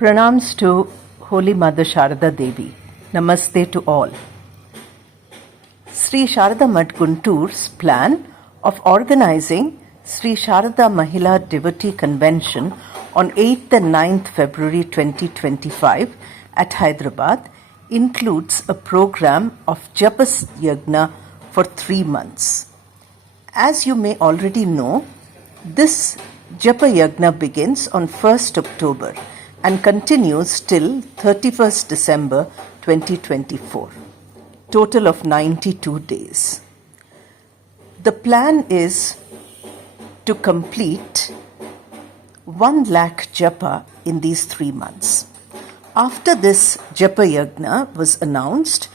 Pranams to Holy Mother Sarada Devi. Namaste to all. Sri Sarada Mat Guntur's plan of organizing Sri Sarada Mahila Devotee Convention on 8th and 9th February 2025 at Hyderabad includes a program of Japa Yajna for 3 months. As you may already know, this Japa Yajna begins on 1st October and continues till 31st December 2024. Total of 92 days. The plan is to complete 1 lakh japa in these 3 months. After this Japa Yajna was announced,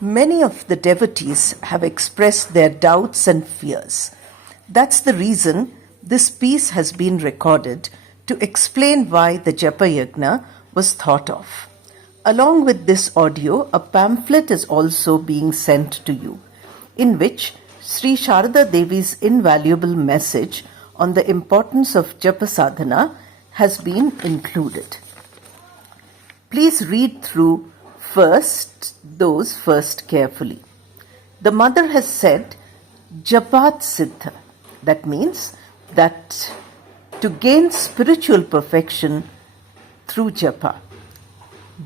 many of the devotees have expressed their doubts and fears. That's the reason this piece has been recorded to explain why the Japa Yajna was thought of. Along with this audio, a pamphlet is also being sent to you, in which Sri Sarada Devi's invaluable message on the importance of Japa Sadhana has been included. Please read through those first carefully. The mother has said, Japat Siddha. That means that to gain spiritual perfection through japa.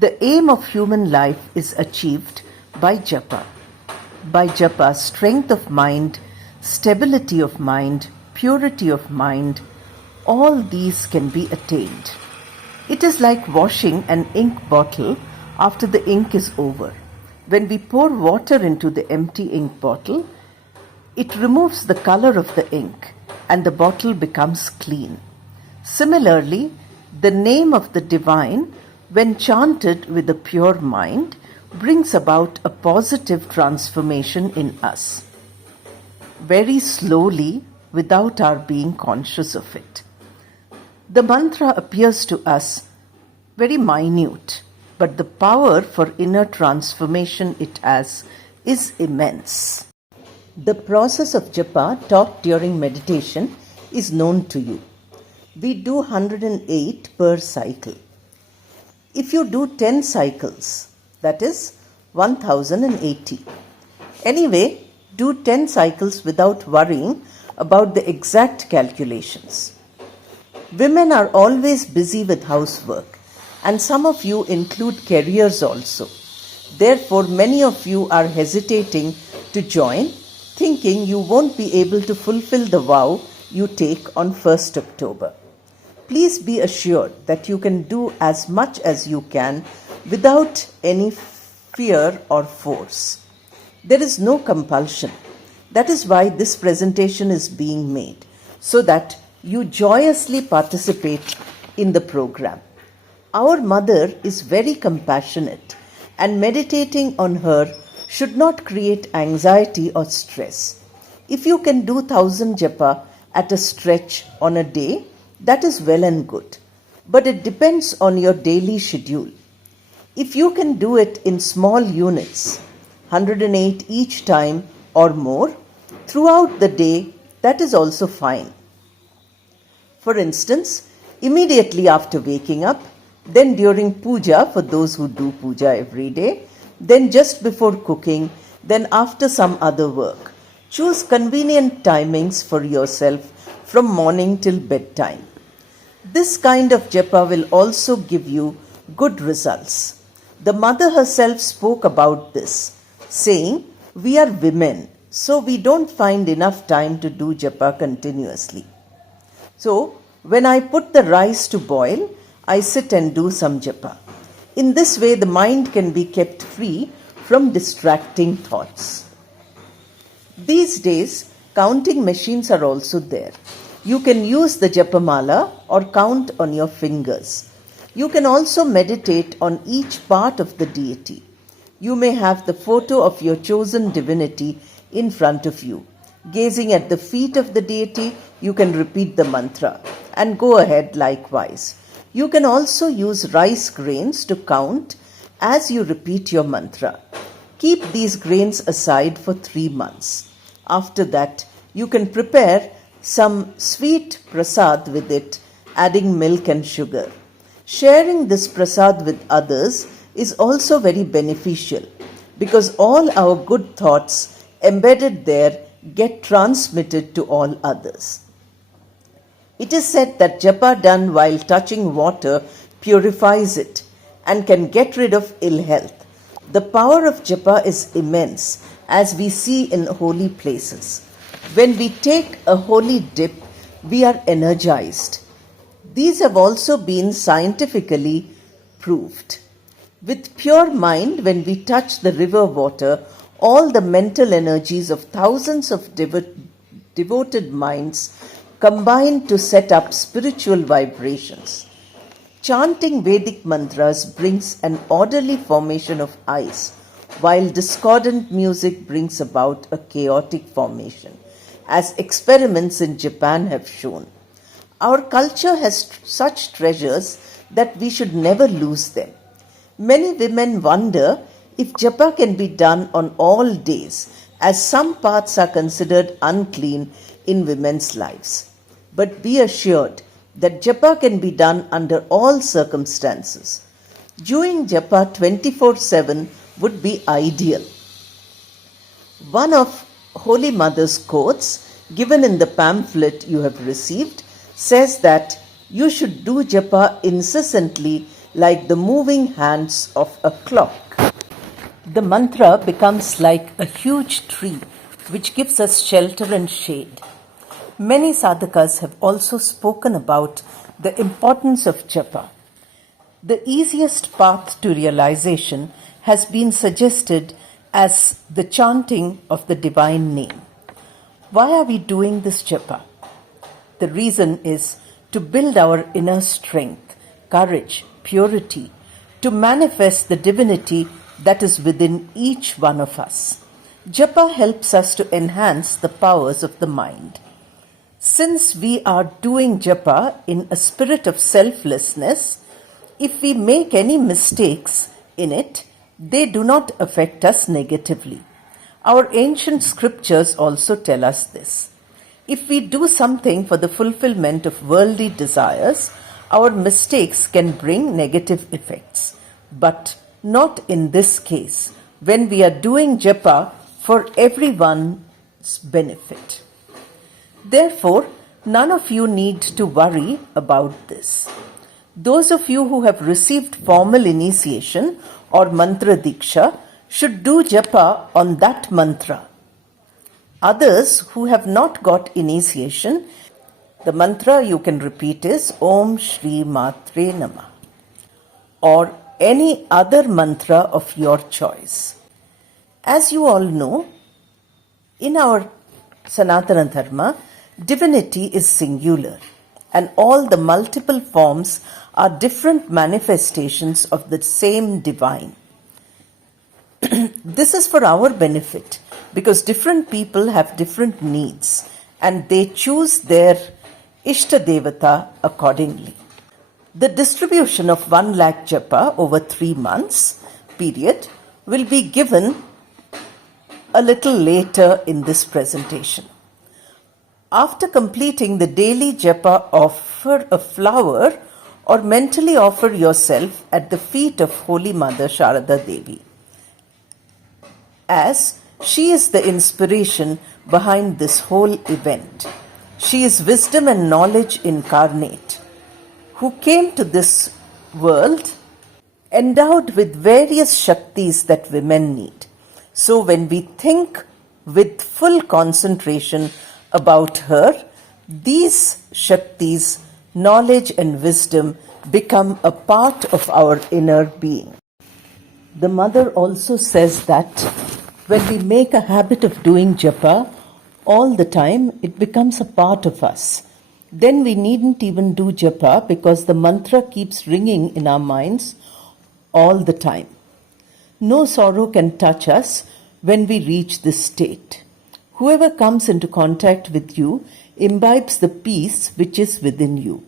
The aim of human life is achieved by japa. By japa, strength of mind, stability of mind, purity of mind, all these can be attained. It is like washing an ink bottle after the ink is over. When we pour water into the empty ink bottle, it removes the color of the ink and the bottle becomes clean. Similarly, the name of the divine, when chanted with a pure mind, brings about a positive transformation in us, very slowly, without our being conscious of it. The mantra appears to us very minute, but the power for inner transformation it has is immense. The process of japa taught during meditation is known to you. We do 108 per cycle. If you do 10 cycles, that is 1080. Anyway, do 10 cycles without worrying about the exact calculations. Women are always busy with housework, and some of you include careers also. Therefore, many of you are hesitating to join, thinking you won't be able to fulfill the vow you take on 1st October. Please be assured that you can do as much as you can without any fear or force. There is no compulsion. That is why this presentation is being made, so that you joyously participate in the program. Our mother is very compassionate, and meditating on her should not create anxiety or stress. If you can do 1000 japa at a stretch on a day, that is well and good, but it depends on your daily schedule. If you can do it in small units, 108 each time or more, throughout the day, that is also fine. For instance, immediately after waking up, then during puja for those who do puja every day, then just before cooking, then after some other work. Choose convenient timings for yourself from morning till bedtime. This kind of japa will also give you good results. The mother herself spoke about this, saying, we are women, so we don't find enough time to do japa continuously. So, when I put the rice to boil, I sit and do some japa. In this way, the mind can be kept free from distracting thoughts. These days, counting machines are also there. You can use the japamala or count on your fingers. You can also meditate on each part of the deity. You may have the photo of your chosen divinity in front of you. Gazing at the feet of the deity, you can repeat the mantra and go ahead likewise. You can also use rice grains to count as you repeat your mantra. Keep these grains aside for 3 months. After that, you can prepare some sweet prasad with it, adding milk and sugar. Sharing this prasad with others is also very beneficial because all our good thoughts embedded there get transmitted to all others. It is said that japa done while touching water purifies it and can get rid of ill health. The power of japa is immense, as we see in holy places. When we take a holy dip, we are energized. These have also been scientifically proved. With pure mind, when we touch the river water, all the mental energies of thousands of devoted minds combine to set up spiritual vibrations. Chanting Vedic mantras brings an orderly formation of ice, while discordant music brings about a chaotic formation, as experiments in Japan have shown. Our culture has such treasures that we should never lose them. Many women wonder if japa can be done on all days, as some parts are considered unclean in women's lives. But be assured that japa can be done under all circumstances. Doing japa 24/7 would be ideal. One of Holy Mother's quotes, given in the pamphlet you have received, says that you should do japa incessantly like the moving hands of a clock. The mantra becomes like a huge tree which gives us shelter and shade. Many sadhakas have also spoken about the importance of japa. The easiest path to realization has been suggested as the chanting of the divine name. Why are we doing this japa? The reason is to build our inner strength, courage, purity, to manifest the divinity that is within each one of us. Japa helps us to enhance the powers of the mind. Since we are doing japa in a spirit of selflessness, if we make any mistakes in it, they do not affect us negatively. Our ancient scriptures also tell us this. If we do something for the fulfillment of worldly desires, our mistakes can bring negative effects. But not in this case, when we are doing japa for everyone's benefit. Therefore, none of you need to worry about this. Those of you who have received formal initiation or mantra diksha should do japa on that mantra. Others who have not got initiation, the mantra you can repeat is Om Shri Matre Namah or any other mantra of your choice. As you all know, in our Sanatana Dharma, divinity is singular and all the multiple forms are different manifestations of the same divine. This is for our benefit because different people have different needs and they choose their Ishta Devata accordingly. The distribution of 1 lakh japa over 3 months period will be given a little later in this presentation. After completing the daily japa, offer a flower or mentally offer yourself at the feet of Holy Mother Sarada Devi, as she is the inspiration behind this whole event. She is wisdom and knowledge incarnate, who came to this world endowed with various shaktis that women need. So when we think with full concentration about her, these shaktis, knowledge and wisdom, become a part of our inner being. The mother also says that when we make a habit of doing japa all the time, it becomes a part of us. Then we needn't even do japa because the mantra keeps ringing in our minds all the time. No sorrow can touch us when we reach this state. Whoever comes into contact with you imbibes the peace which is within you.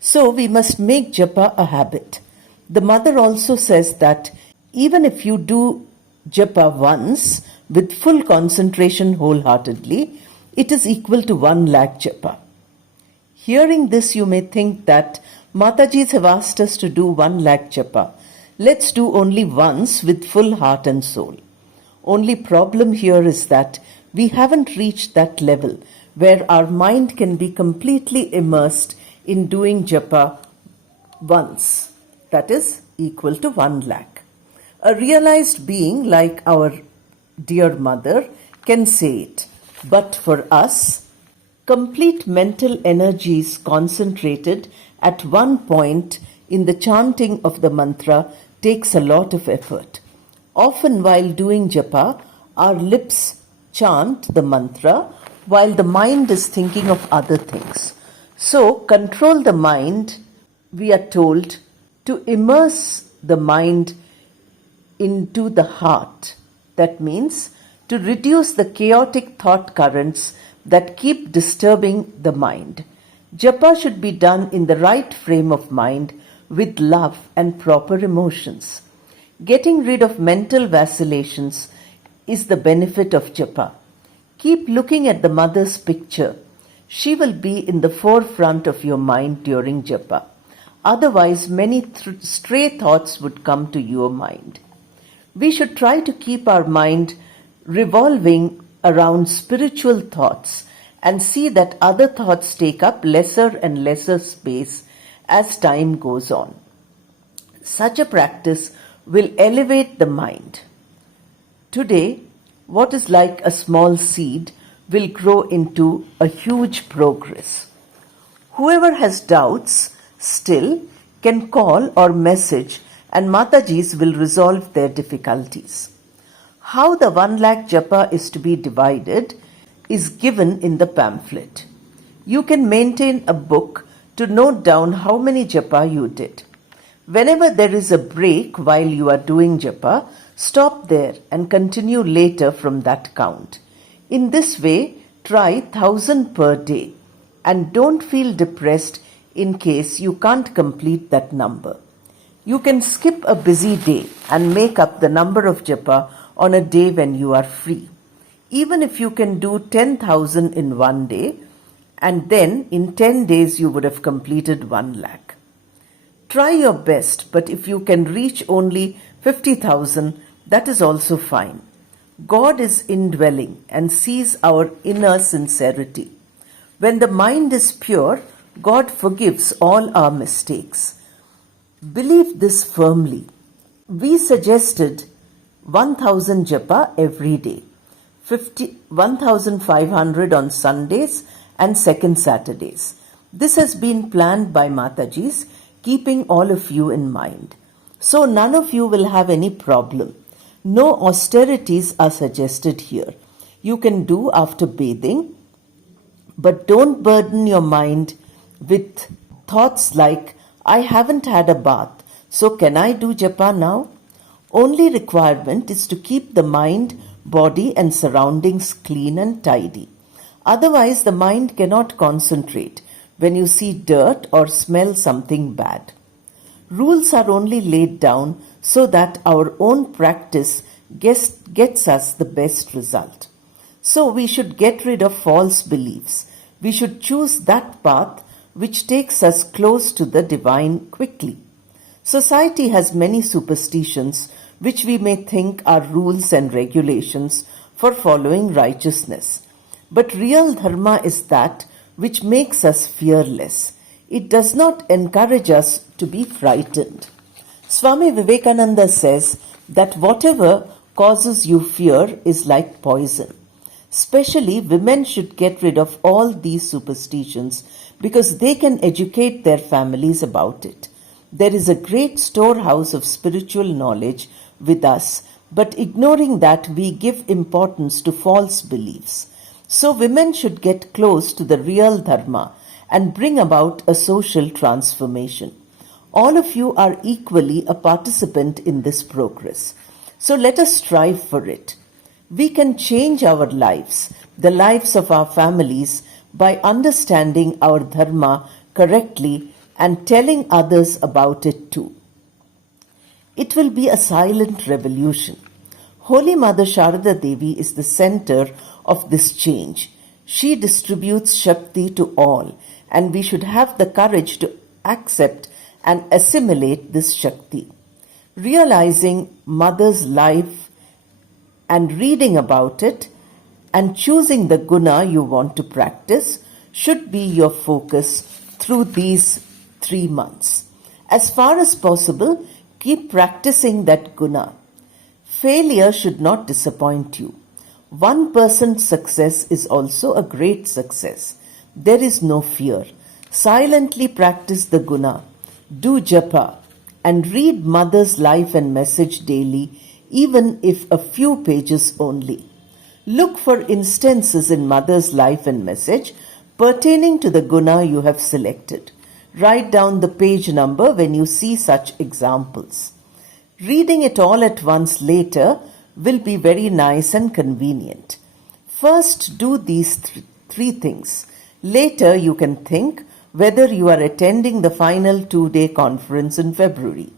So we must make japa a habit. The mother also says that even if you do japa once with full concentration wholeheartedly, it is equal to 1 lakh japa. Hearing this, you may think that Matajis have asked us to do 1 lakh japa. Let's do only once with full heart and soul. Only problem here is that we haven't reached that level where our mind can be completely immersed in doing japa once. That is equal to 1 lakh. A realized being like our dear mother can say it. But for us, complete mental energies concentrated at one point in the chanting of the mantra takes a lot of effort. Often while doing japa, our lips chant the mantra while the mind is thinking of other things. So, control the mind, we are told, to immerse the mind into the heart. That means to reduce the chaotic thought currents that keep disturbing the mind. Japa should be done in the right frame of mind with love and proper emotions. Getting rid of mental vacillations is the benefit of japa. Keep looking at the mother's picture. She will be in the forefront of your mind during japa. Otherwise, many stray thoughts would come to your mind. We should try to keep our mind revolving around spiritual thoughts and see that other thoughts take up lesser and lesser space as time goes on. Such a practice will elevate the mind. Today, what is like a small seed will grow into a huge progress. Whoever has doubts still can call or message and Matajis will resolve their difficulties. How the 1 lakh japa is to be divided is given in the pamphlet. You can maintain a book to note down how many japa you did. Whenever there is a break while you are doing japa, stop there and continue later from that count. In this way, try 1,000 per day and don't feel depressed in case you can't complete that number. You can skip a busy day and make up the number of japa on a day when you are free. Even if you can do 10,000 in one day, and then in 10 days you would have completed 1 lakh. Try your best, but if you can reach only 50,000, that is also fine. God is indwelling and sees our inner sincerity. When the mind is pure, God forgives all our mistakes. Believe this firmly. We suggested 1,000 japa every day, 1,500 on Sundays and second Saturdays. This has been planned by Matajis, keeping all of you in mind. So none of you will have any problem. No austerities are suggested here. You can do after bathing, but don't burden your mind with thoughts like, I haven't had a bath, so can I do japa now? Only requirement is to keep the mind, body and surroundings clean and tidy. Otherwise, the mind cannot concentrate when you see dirt or smell something bad. Rules are only laid down so that our own practice gets us the best result. So we should get rid of false beliefs. We should choose that path which takes us close to the divine quickly. Society has many superstitions which we may think are rules and regulations for following righteousness. But real dharma is that which makes us fearless. It does not encourage us to be frightened. Swami Vivekananda says that whatever causes you fear is like poison. Especially women should get rid of all these superstitions because they can educate their families about it. There is a great storehouse of spiritual knowledge with us, but ignoring that we give importance to false beliefs. So women should get close to the real dharma and bring about a social transformation. All of you are equally a participant in this progress. So let us strive for it. We can change our lives, the lives of our families, by understanding our dharma correctly and telling others about it too. It will be a silent revolution. Holy Mother Sarada Devi is the center of this change. She distributes Shakti to all, and we should have the courage to accept and assimilate this Shakti. Realizing mother's life and reading about it and choosing the guna you want to practice should be your focus through these 3 months. As far as possible, keep practicing that guna. Failure should not disappoint you. 1% success is also a great success. There is no fear. Silently practice the guna. Do japa and read mother's life and message daily, even if a few pages only. Look for instances in mother's life and message pertaining to the guna you have selected. Write down the page number when you see such examples. Reading it all at once later will be very nice and convenient. First, do these three things. Later, you can think whether you are attending the final 2-day conference in February.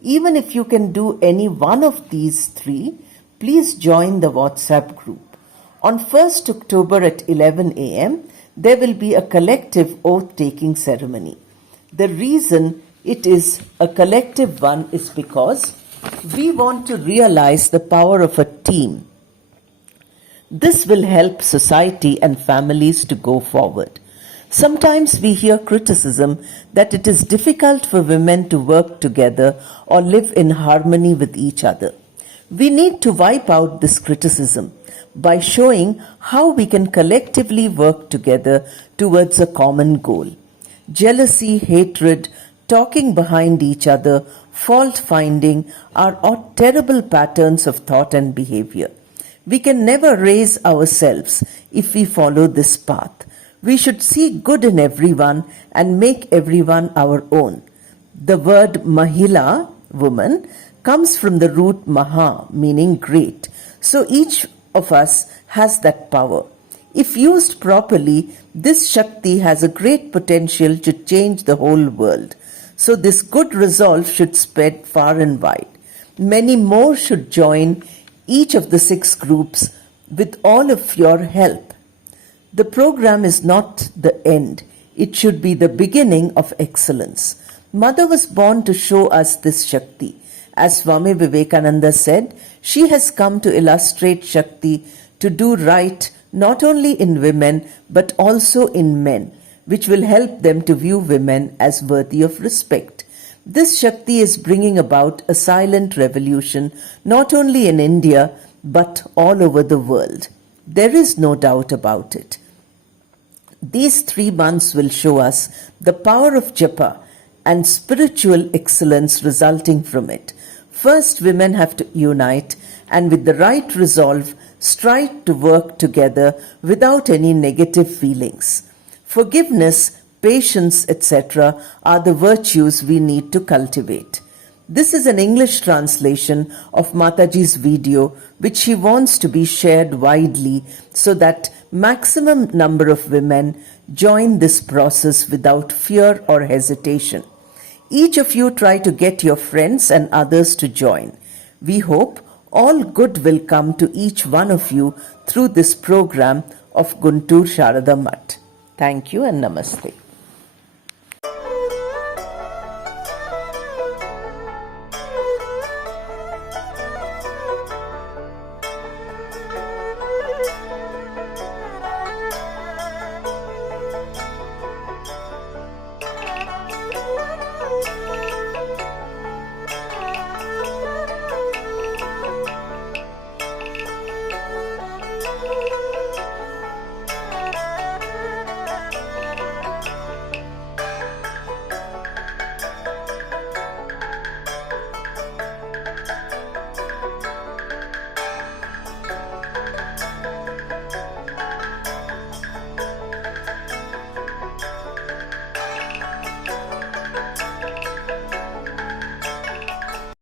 Even if you can do any one of these 3, please join the WhatsApp group. On 1st October at 11 a.m., there will be a collective oath-taking ceremony. The reason it is a collective one is because we want to realize the power of a team. This will help society and families to go forward. Sometimes we hear criticism that it is difficult for women to work together or live in harmony with each other. We need to wipe out this criticism by showing how we can collectively work together towards a common goal. Jealousy, hatred, talking behind each other, fault finding are all terrible patterns of thought and behavior. We can never raise ourselves if we follow this path. We should see good in everyone and make everyone our own. The word Mahila, woman, comes from the root Maha, meaning great. So each of us has that power. If used properly, this Shakti has a great potential to change the whole world. So this good resolve should spread far and wide. Many more should join each of the 6 groups with all of your help. The program is not the end. It should be the beginning of excellence. Mother was born to show us this Shakti. As Swami Vivekananda said, she has come to illustrate Shakti to do right not only in women but also in men, which will help them to view women as worthy of respect. This Shakti is bringing about a silent revolution not only in India but all over the world. There is no doubt about it. These 3 months will show us the power of japa and spiritual excellence resulting from it. First, women have to unite and with the right resolve strive to work together without any negative feelings. Forgiveness, patience, etc. are the virtues we need to cultivate. This is an English translation of Mataji's video, which she wants to be shared widely so that maximum number of women join this process without fear or hesitation. Each of you try to get your friends and others to join. We hope all good will come to each one of you through this program of Guntur Sarada Math. Thank you and Namaste.